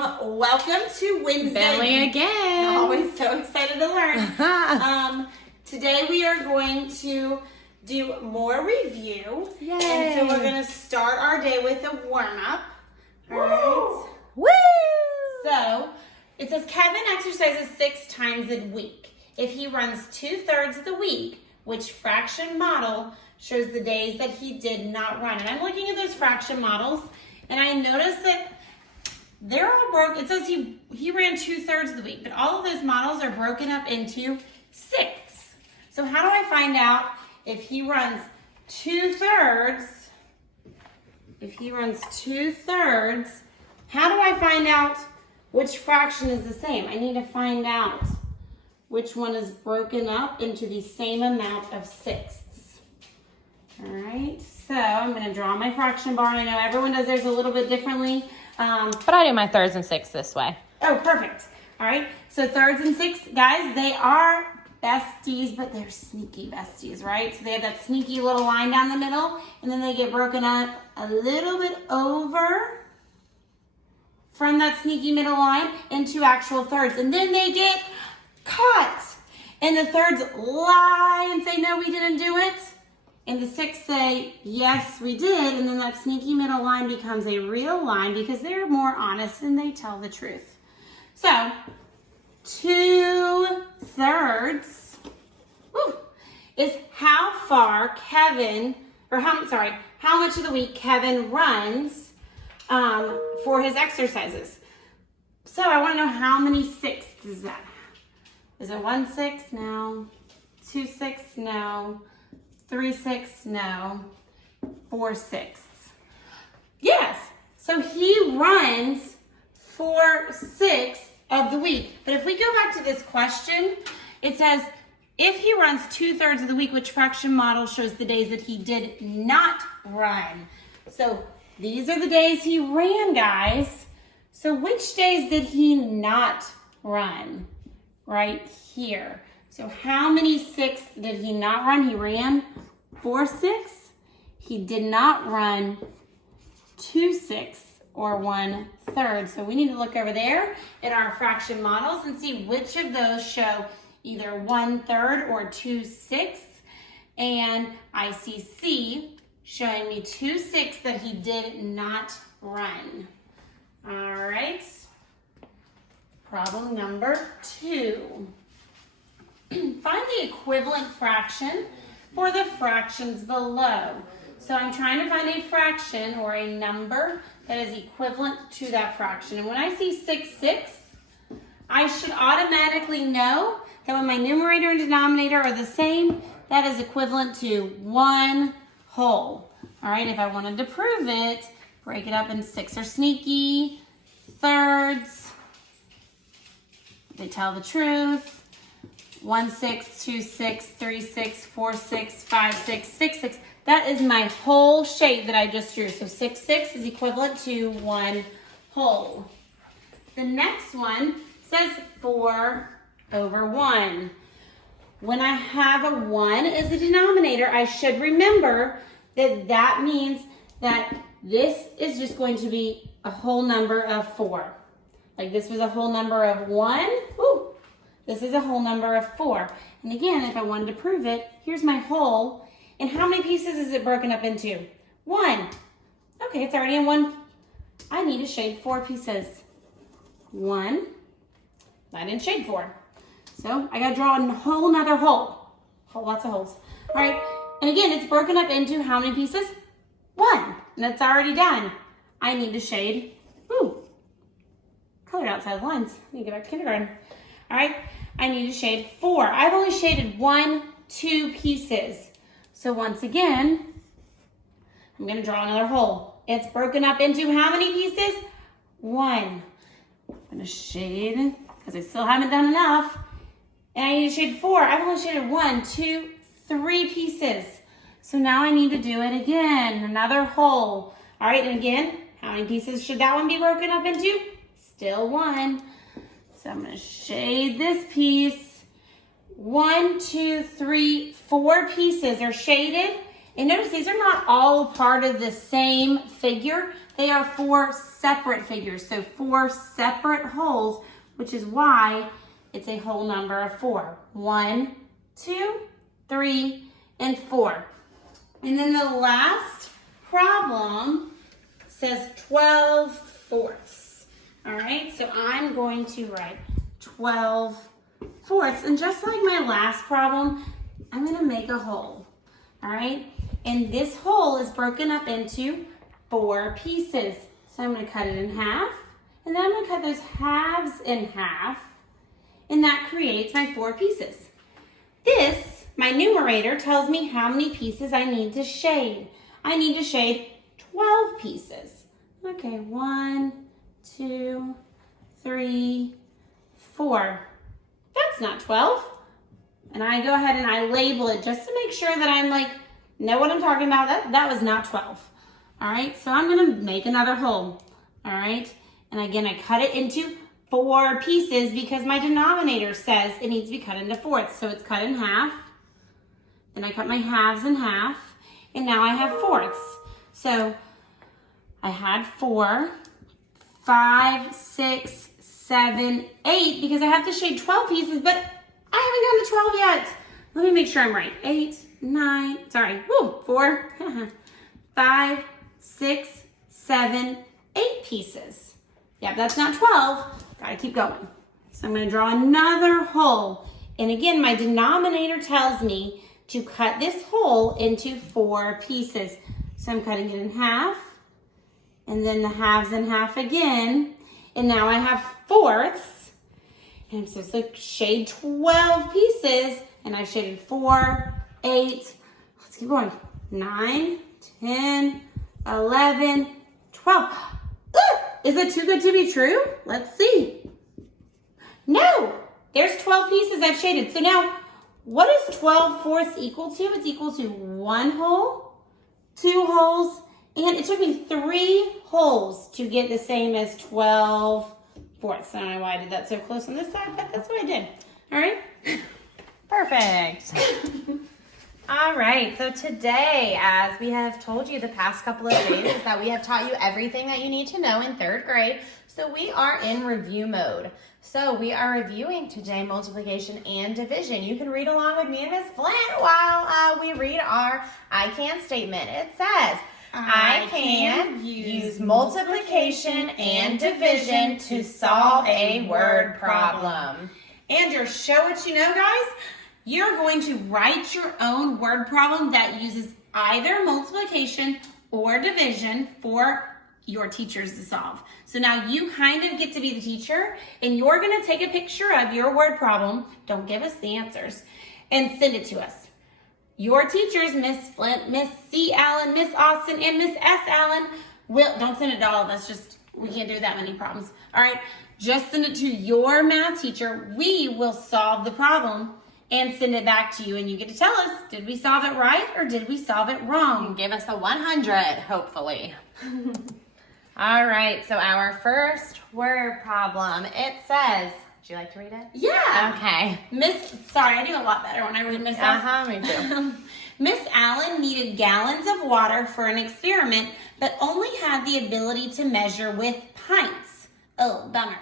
Welcome to Wednesday. Belly again. Always so excited to learn. Today we are going to do more review. Yay. And so we're going to start our day with a warm-up. All right. Woo! So it says Kevin exercises 6 times a week. If he runs 2/3 of the week, which fraction model shows the days that he did not run? And I'm looking at those fraction models, and I noticed that they're all broken. It says he ran 2/3 of the week, but all of those models are broken up into 6. So how do I find out if he runs 2/3? If he runs 2/3, how do I find out which fraction is the same? I need to find out which one is broken up into the same amount of sixths. All right, so I'm going to draw my fraction bar. I know everyone does theirs a little bit differently. But I do my thirds and sixths this way. Oh, perfect. All right, so thirds and sixths, guys, they are besties, but they're sneaky besties, right? So they have that sneaky little line down the middle, and then they get broken up a little bit over from that sneaky middle line into actual thirds, and then they get caught. And the thirds lie and say, no, we didn't do it. And the sixths say, yes, we did. And then that sneaky middle line becomes a real line because they're more honest and they tell the truth. So 2/3 is how far Kevin, or how much of the week Kevin runs for his exercises. So I want to know how many sixths is that? Is it 1/6? No. 2/6? No. 3/6? No. 4/6? Yes. So he runs 4/6 of the week. But if we go back to this question, it says, if he runs 2/3 of the week, which fraction model shows the days that he did not run? So these are the days he ran, guys. So which days did he not run? Right here. So how many sixths did he not run? He ran 4/6. He did not run 2/6 or 1/3. So we need to look over there at our fraction models and see which of those show either 1/3 or 2/6. And I see C showing me 2/6 that he did not run. All right. Problem number 2. Find the equivalent fraction for the fractions below. So I'm trying to find a fraction or a number that is equivalent to that fraction. And when I see 6/6, I should automatically know that when my numerator and denominator are the same, that is equivalent to 1 whole. All right, if I wanted to prove it, break it up in 6 are sneaky, thirds, they tell the truth. 1/6, 2/6, 3/6, 4/6, 5/6, 6/6. That is my whole shape that I just drew. So 6/6 is equivalent to 1 whole. The next one says 4/1. When I have a 1 as a denominator, I should remember that that means that this is just going to be a whole number of 4. Like this was a whole number of 1. Ooh. This is a whole number of 4. And again, if I wanted to prove it, here's my whole. And how many pieces is it broken up into? 1. Okay, it's already in 1. I need to shade 4 pieces. 1. I didn't shade 4. So I got to draw a whole nother hole. Lots of holes. All right. And again, it's broken up into how many pieces? 1. And that's already done. I need to shade. Colored outside the lines. I need to get back to kindergarten. All right, I need to shade 4. I've only shaded 1, 2 pieces. So once again, I'm going to draw another hole. It's broken up into how many pieces? 1. I'm going to shade, because I still haven't done enough. And I need to shade 4. I've only shaded 1, 2, 3 pieces. So now I need to do it again, another hole. All right, and again, how many pieces should that one be broken up into? Still 1. So I'm going to shade this piece. 1, 2, 3, 4 pieces are shaded. And notice these are not all part of the same figure. They are 4 separate figures. So 4 separate holes, which is why it's a whole number of 4. 1, 2, 3, and 4. And then the last problem says 12/4. All right, so I'm going to write 12/4. And just like my last problem, I'm gonna make a hole. All right, and this hole is broken up into 4 pieces. So I'm gonna cut it in half, and then I'm gonna cut those halves in half, and that creates my 4 pieces. This, my numerator, tells me how many pieces I need to shade. I need to shade 12 pieces. Okay, 1, 2, 3, 4. That's not 12. And I go ahead and I label it just to make sure that I'm like, know what I'm talking about. That was not 12. All right, so I'm gonna make another hole. All right, and again, I cut it into 4 pieces because my denominator says it needs to be cut into fourths. So it's cut in half. Then I cut my halves in half, and now I have fourths. So I had 4, 5, 6, 7, 8, because I have to shade 12 pieces, but I haven't gotten to 12 yet. Let me make sure I'm right. 8, 9, sorry, 4, 5, 6, 7, 8 pieces. Yeah, that's not 12. Gotta keep going. So I'm gonna draw another hole. And again, my denominator tells me to cut this hole into 4 pieces. So I'm cutting it in half, and then the halves in half again. And now I have fourths. And I'm supposed to shade 12 pieces, and I've shaded 4, 8, let's keep going, 9, 10, 11, 12. Is it too good to be true? Let's see. No, there's 12 pieces I've shaded. So now, what is 12/4 equal to? It's equal to 1 hole, 2 holes, and it took me 3 holes to get the same as 12/4. I don't know why I did that so close on this side, but that's what I did. All right? Perfect. All right, so today, as we have told you the past couple of days, is that we have taught you everything that you need to know in 3rd grade. So we are in review mode. So we are reviewing today multiplication and division. You can read along with me and Miss Flint while we read our I can statement. It says, I can use multiplication and division to solve a word problem. And show what you know, guys. You're going to write your own word problem that uses either multiplication or division for your teachers to solve. So now you kind of get to be the teacher, and you're going to take a picture of your word problem. Don't give us the answers, and send it to us. Your teachers, Miss Flint, Miss C. Allen, Miss Austin, and Miss S. Allen, don't send it to all of us. We can't do that many problems. All right, just send it to your math teacher. We will solve the problem and send it back to you, and you get to tell us, did we solve it right or did we solve it wrong? Give us a 100, hopefully. All right, so our first word problem, it says, would you like to read it? Yeah. Okay. Sorry, I do a lot better when I read myself. Me too. Miss Allen needed gallons of water for an experiment, but only had the ability to measure with pints. Oh, bummer.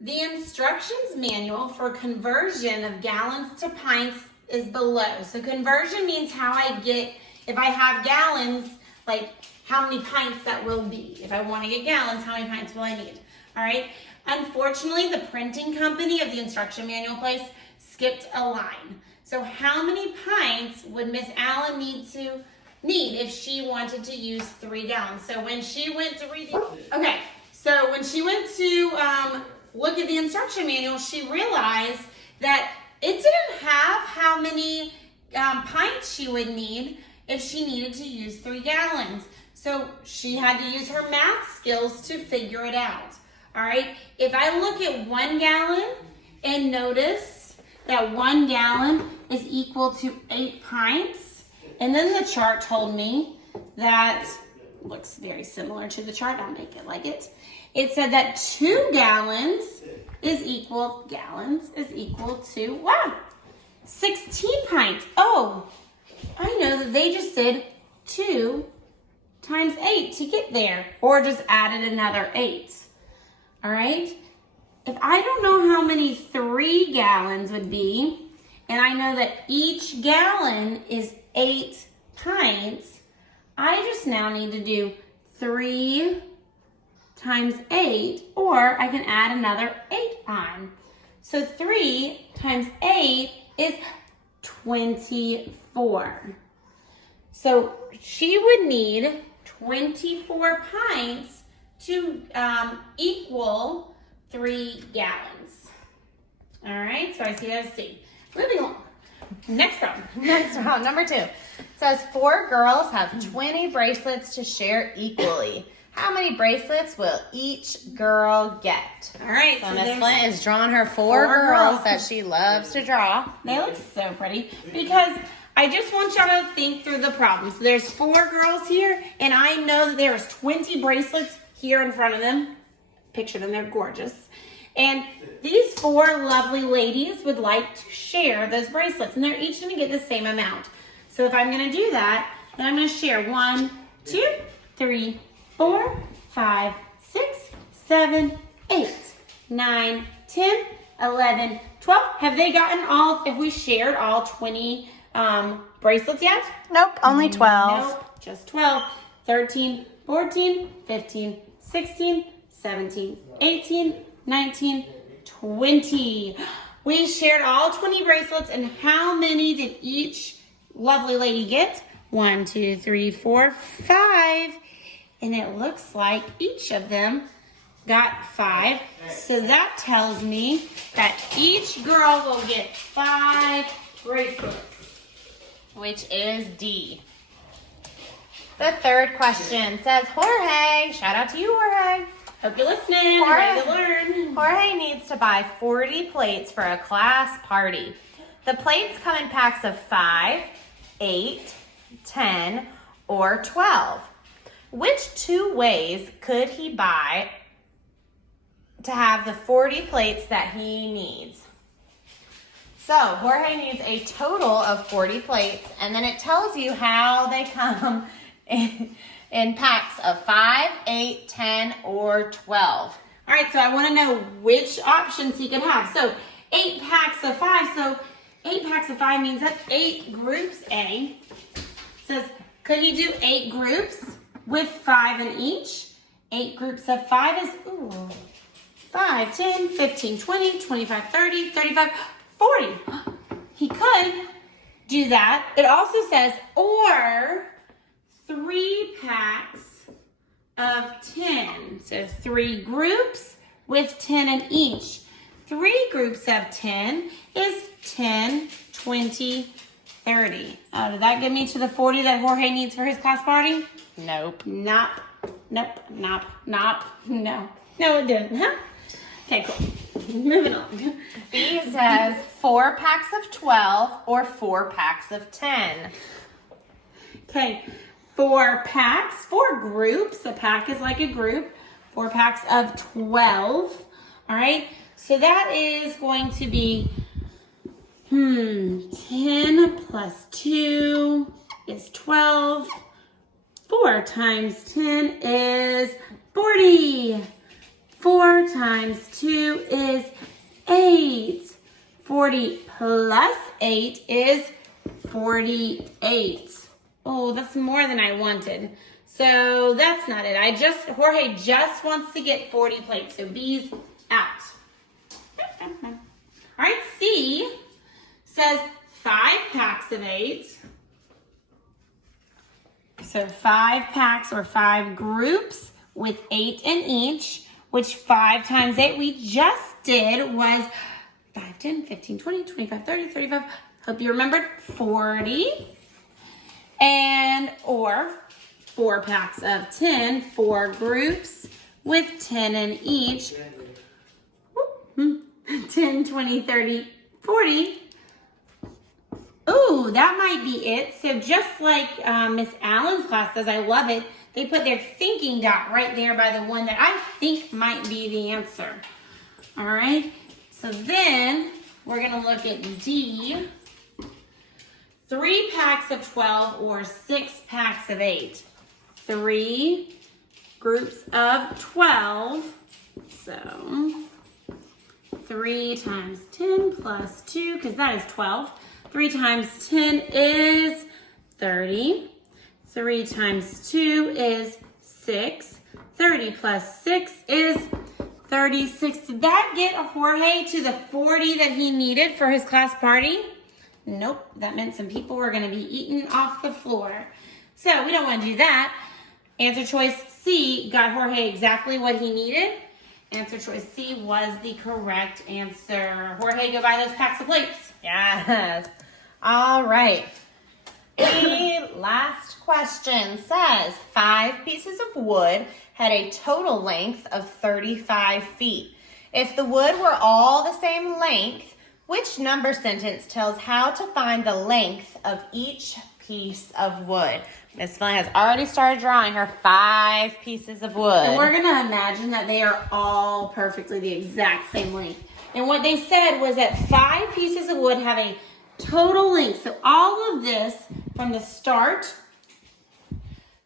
The instructions manual for conversion of gallons to pints is below. So conversion means how I get, if I have gallons, like how many pints that will be. If I want to get gallons, how many pints will I need? All right. Unfortunately, the printing company of the instruction manual place skipped a line. So how many pints would Miss Allen need if she wanted to use 3 gallons? So when she went to look at the instruction manual, she realized that it didn't have how many pints she would need if she needed to use 3 gallons. So she had to use her math skills to figure it out. All right, if I look at 1 gallon and notice that 1 gallon is equal to 8 pints, and then the chart told me that, looks very similar to the chart, I'll make it like it. It said that 2 gallons is equal to, 16 pints. Oh, I know that they just did 2 times 8 to get there, or just added another 8. All right? If I don't know how many 3 gallons would be, and I know that each gallon is 8 pints, I just now need to do 3 times 8, or I can add another 8 on. So 3 times 8 is 24. So she would need 24 pints to equal 3 gallons. All right, so I see that as C. Moving on. Next problem. Next round, number 2. It says 4 girls have 20 bracelets to share equally. How many bracelets will each girl get? All right, So Miss Flint is drawing her 4 girls that she loves to draw. They look so pretty because I just want y'all to think through the problem. So there's 4 girls here, and I know that there's 20 bracelets here in front of them. Picture them, they're gorgeous. And these 4 lovely ladies would like to share those bracelets, and they're each gonna get the same amount. So if I'm gonna do that, then I'm gonna share 1, 2, 3, 4, 5, 6, 7, 8, 9, 10, 11, 12. Have they gotten all, if we shared all 20 bracelets yet? Nope, only 12. Nope, just 12. 13, 14, 15, 16, 17, 18, 19, 20. We shared all 20 bracelets, and how many did each lovely lady get? 1, 2, 3, 4, 5. And it looks like each of them got 5. So that tells me that each girl will get 5 bracelets. Which is D. The third question says, Jorge, shout out to you, Jorge. Hope you're listening. Ready to learn. Jorge needs to buy 40 plates for a class party. The plates come in packs of 5, 8, 10, or 12. Which 2 ways could he buy to have the 40 plates that he needs? So Jorge needs a total of 40 plates, and then it tells you how they come in packs of 5, 8, 10, or 12. All right, so I want to know which options he could have. So 8 packs of 5. So 8 packs of 5 means that's 8 groups A. Says, could he do 8 groups with 5 in each? 8 groups of 5 is 5, 10, 15, 20, 25, 30, 35, 40. He could do that. It also says, or 3 packs of 10. So 3 groups with 10 in each. 3 groups of 10 is 10, 20, 30. Oh, did that get me to the 40 that Jorge needs for his class party? Nope. Nope. Nope. Nope. Nope. No. No, it didn't. Huh? Okay, cool. Moving on. B says 4 packs of 12 or 4 packs of 10. Okay, 4 packs, 4 groups. A pack is like a group. 4 packs of 12. All right, so that is going to be 10 plus 2 is 12. 4 times 10 is 40. 4 times 2 is 8. 40 plus 8 is 48. Oh, that's more than I wanted. So that's not it. Jorge just wants to get 40 plates. So B's out. All right, C says 5 packs of 8. So 5 packs or 5 groups with 8 in each, which 5 times 8 we just did was 5, 10, 15, 20, 25, 30, 35. Hope you remembered 40. And or 4 packs of 10, 4 groups with 10 in each. 10, 20, 30, 40. Ooh, that might be it. So just like Miss Allen's class does, I love it. They put their thinking dot right there by the one that I think might be the answer. All right. So then we're going to look at D. 3 packs of 12 or 6 packs of 8. 3 groups of 12. So 3 times 10 plus 2, because that is 12. 3 times 10 is 30. 3 times 2 is 6. 30 plus 6 is 36. Did that get Jorge to the 40 that he needed for his class party? Nope, that meant some people were going to be eaten off the floor. So we don't want to do that. Answer choice C got Jorge exactly what he needed. Answer choice C was the correct answer. Jorge, go buy those packs of plates. Yes. All right. The last question says 5 pieces of wood had a total length of 35 feet. If the wood were all the same length, which number sentence tells how to find the length of each piece of wood? Miss Flynn has already started drawing her 5 pieces of wood. And we're going to imagine that they are all perfectly the exact same length. And what they said was that 5 pieces of wood have a total length. So all of this from the start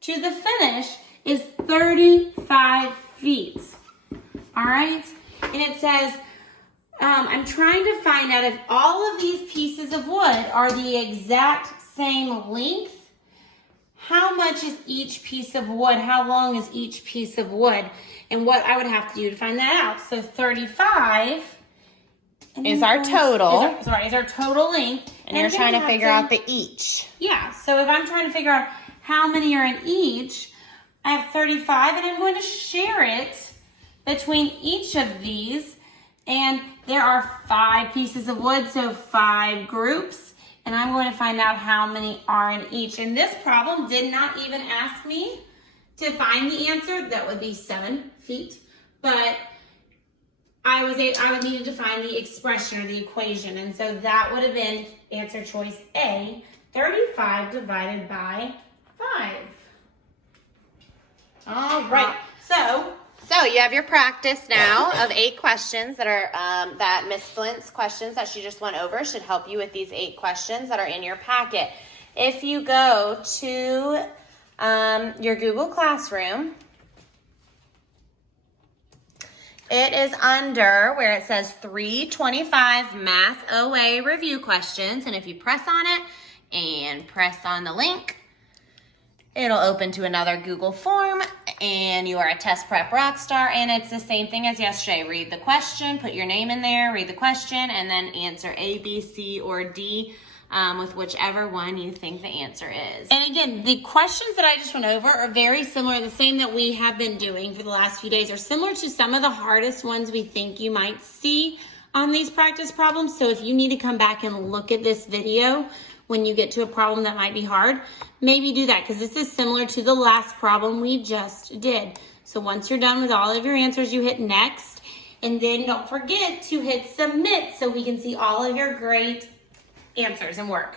to the finish is 35 feet. All right? And it says, I'm trying to find out if all of these pieces of wood are the exact same length. How much is each piece of wood? How long is each piece of wood? And what I would have to do to find that out. So 35 is our total. Is our total length. And you're trying to figure out the each. Yeah, so if I'm trying to figure out how many are in each, I have 35 and I'm going to share it between each of these. And there are 5 pieces of wood, so 5 groups. And I'm going to find out how many are in each. And this problem did not even ask me to find the answer. That would be 7 feet. But I would need to find the expression or the equation. And so that would have been answer choice A, 35 divided by 5. All right. So you have your practice now of 8 questions that are that Miss Flint's questions that she just went over should help you with these 8 questions that are in your packet. If you go to your Google Classroom, it is under where it says 325 Math OA review questions. And if you press on it and press on the link, it'll open to another Google form, and you are a test prep rock star, and it's the same thing as yesterday. Read the question, put your name in there, read the question, and then answer A, B, C, or D with whichever one you think the answer is. And again, the questions that I just went over are very similar, the same that we have been doing for the last few days, are similar to some of the hardest ones we think you might see on these practice problems. So if you need to come back and look at this video when you get to a problem that might be hard, maybe do that, because this is similar to the last problem we just did. So once you're done with all of your answers, you hit next, and then don't forget to hit submit so we can see all of your great answers and work.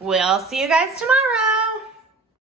We'll see you guys tomorrow.